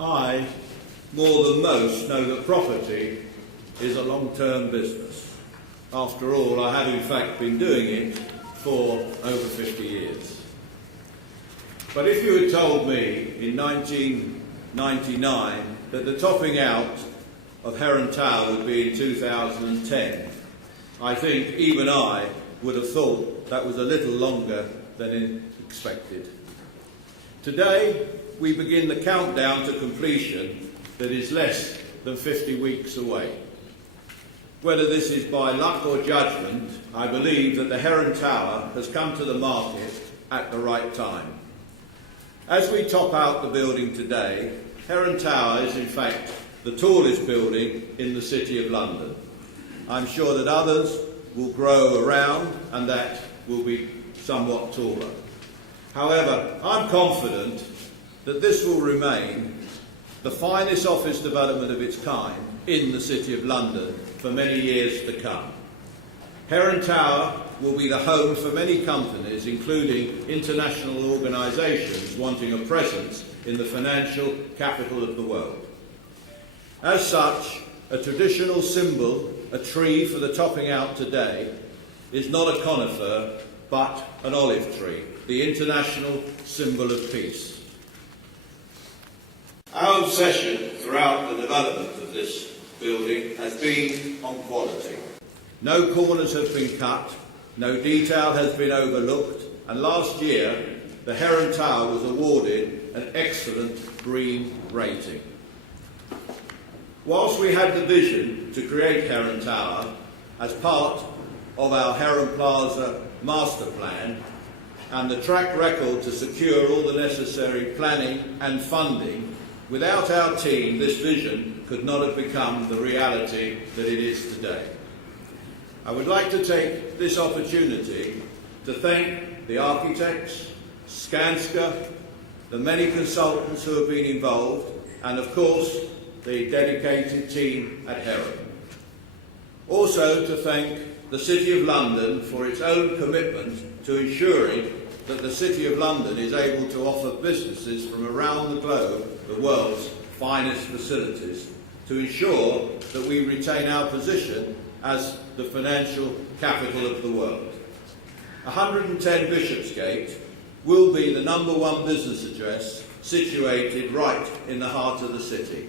I, more than most, know that property is a long-term business. After all, I have in fact been doing it for over 50 years. But if you had told me in 1999 that the topping out of Heron Tower would be in 2010, I think even I would have thought that was a little longer than expected. Today, we begin the countdown to completion that is less than 50 weeks away. Whether this is by luck or judgment, I believe that the Heron Tower has come to the market at the right time. As we top out the building today, Heron Tower is in fact the tallest building in the City of London. I'm sure that others will grow around and that will be somewhat taller. However, I'm confident that this will remain the finest office development of its kind in the City of London for many years to come. Heron Tower will be the home for many companies, including international organisations wanting a presence in the financial capital of the world. As such, a traditional symbol, a tree for the topping out today, is not a conifer but an olive tree, the international symbol of peace. Our obsession throughout the development of this building has been on quality. No corners have been cut, no detail has been overlooked, and last year the Heron Tower was awarded an Excellent BREEAM rating. Whilst we had the vision to create Heron Tower as part of our Heron Plaza master plan and the track record to secure all the necessary planning and funding, without our team this vision could not have become the reality that it is today. I would like to take this opportunity to thank the architects, Skanska, the many consultants who have been involved, and of course the dedicated team at Heron. Also to thank the City of London for its own commitment to ensuring that the City of London is able to offer businesses from around the globe the world's finest facilities to ensure that we retain our position as the financial capital of the world. 110 Bishopsgate will be the #1 business address situated right in the heart of the city.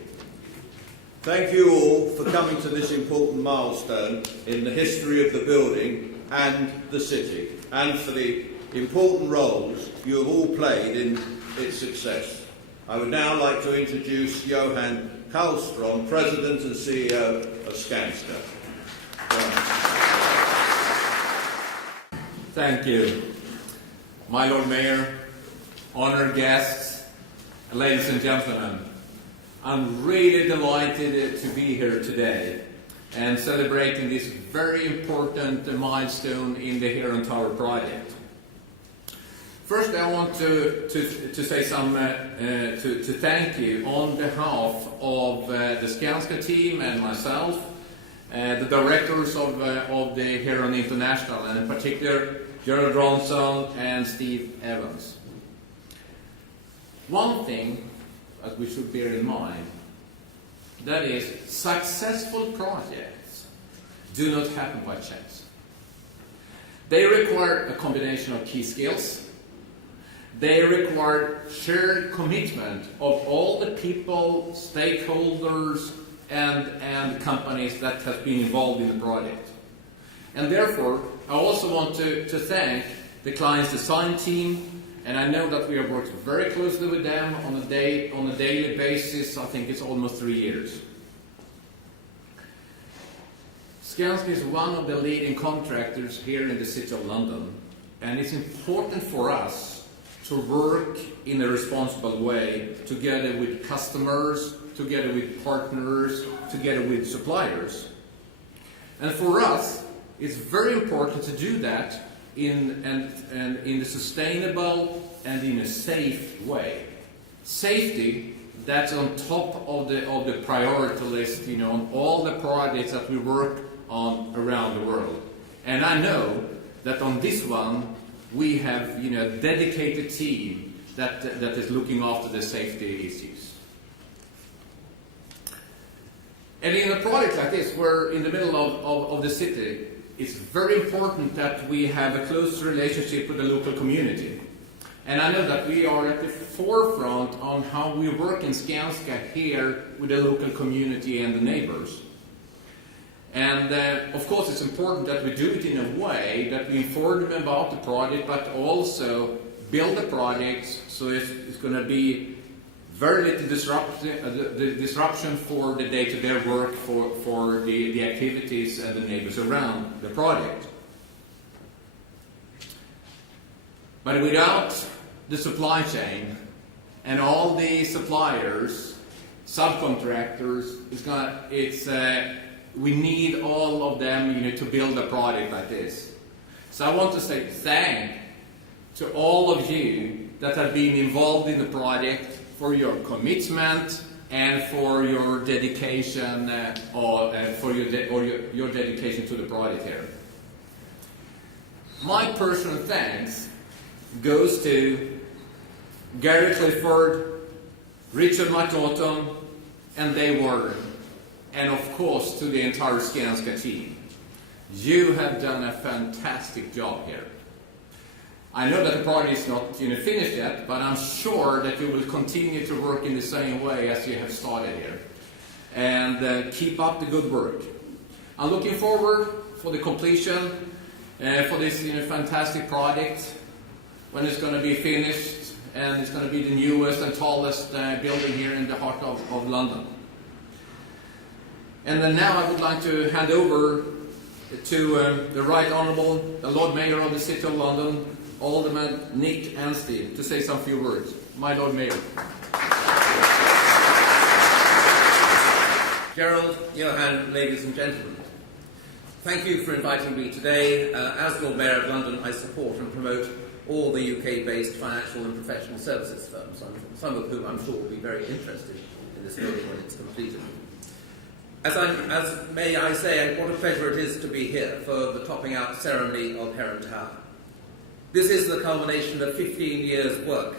Thank you all for coming to this important milestone in the history of the building and the city, and for the important roles you have all played in its success. I would now like to introduce Johan Karlstrom, President and CEO of Skanska. Thank you. My Lord Mayor, honoured guests, ladies and gentlemen, I'm really delighted to be here today and celebrating this very important milestone in the Heron Tower project. First, I want to say to thank you on behalf of the Skanska team and myself, the directors of the Heron International, and in particular Gerald Ronson and Steve Evans. One thing that we should bear in mind, that is, successful projects do not happen by chance. They require a combination of key skills. They require shared commitment of all the people, stakeholders, and companies that have been involved in the project. And therefore, I also want to thank the client's design team, and I know that we have worked very closely with them on a daily basis. I think it's almost 3 years. Skanska is one of the leading contractors here in the City of London, and it's important for us to work in a responsible way together with customers, together with partners, together with suppliers. And for us, it's very important to do that in a sustainable and in a safe way. Safety, that's on top of the priority list, on all the projects that we work on around the world. And I know that on this one, we have a dedicated team that is looking after the safety issues. And in a project like this, we're in the middle of the city, it's very important that we have a close relationship with the local community. And I know that we are at the forefront on how we work in Skanska here with the local community and the neighbors. And of course it's important that we do it in a way that we inform them about the project, but also build the project so it's going to be very little disruption for the day-to-day work for the activities and the neighbors around the project. But without the supply chain and all the suppliers, subcontractors, we need all of them, to build a project like this. So I want to say thank to all of you that have been involved in the project for your commitment and for your dedication your dedication to the project here. My personal thanks goes to Gary Clifford, Richard McNaughton, and Dave Warren, and of course to the entire Skanska team. You have done a fantastic job here. I know that the project is not finished yet, but I'm sure that you will continue to work in the same way as you have started here. And keep up the good work. I'm looking forward for the completion for this fantastic project when it's going to be finished, and it's going to be the newest and tallest building here in the heart of London. And then now I would like to hand over to the Right Honourable the Lord Mayor of the City of London, Alderman Nick Anstey, to say some few words. My Lord Mayor. Gerald, Johan, ladies and gentlemen, thank you for inviting me today. As Lord Mayor of London, I support and promote all the UK-based financial and professional services firms, some of whom I'm sure will be very interested in this building when it's completed. May I say, what a pleasure it is to be here for the topping out ceremony of Heron Tower. This is the culmination of 15 years' work,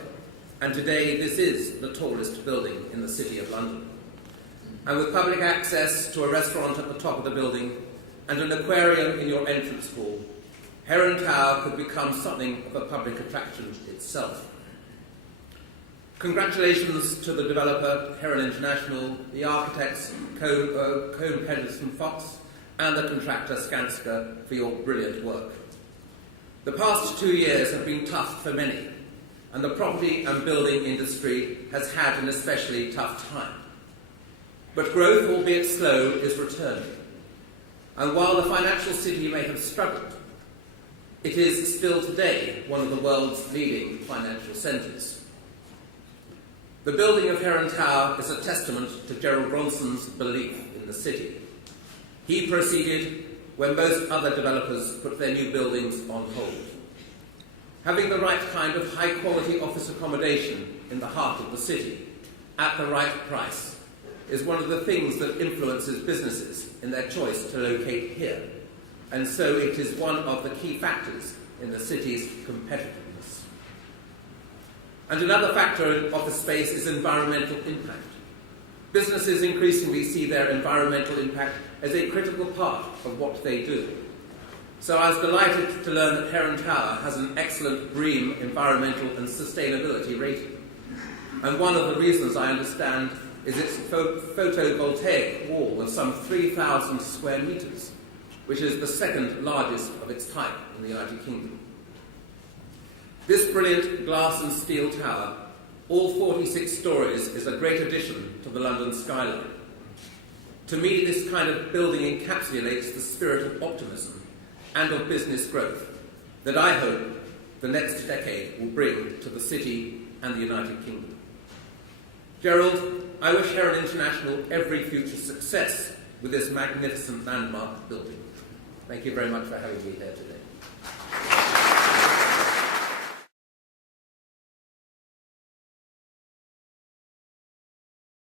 and today this is the tallest building in the City of London. And with public access to a restaurant at the top of the building and an aquarium in your entrance hall, Heron Tower could become something of a public attraction itself. Congratulations to the developer, Heron International, the architects, Cohn Pedersen Fox, and the contractor, Skanska, for your brilliant work. The past 2 years have been tough for many, and the property and building industry has had an especially tough time. But growth, albeit slow, is returning. And while the financial city may have struggled, it is still today one of the world's leading financial centres. The building of Heron Tower is a testament to Gerald Bronson's belief in the city. He proceeded when most other developers put their new buildings on hold. Having the right kind of high-quality office accommodation in the heart of the city, at the right price, is one of the things that influences businesses in their choice to locate here, and so it is one of the key factors in the city's competitiveness. And another factor in office space is environmental impact. Businesses increasingly see their environmental impact as a critical part of what they do. So I was delighted to learn that Heron Tower has an excellent BREEAM environmental and sustainability rating. And one of the reasons, I understand, is its photovoltaic wall of some 3,000 square metres, which is the second largest of its type in the United Kingdom. This brilliant glass and steel tower, all 46 stories, is a great addition to the London skyline. To me, this kind of building encapsulates the spirit of optimism and of business growth that I hope the next decade will bring to the city and the United Kingdom. Gerald, I wish Heron International every future success with this magnificent landmark building. Thank you very much for having me here today.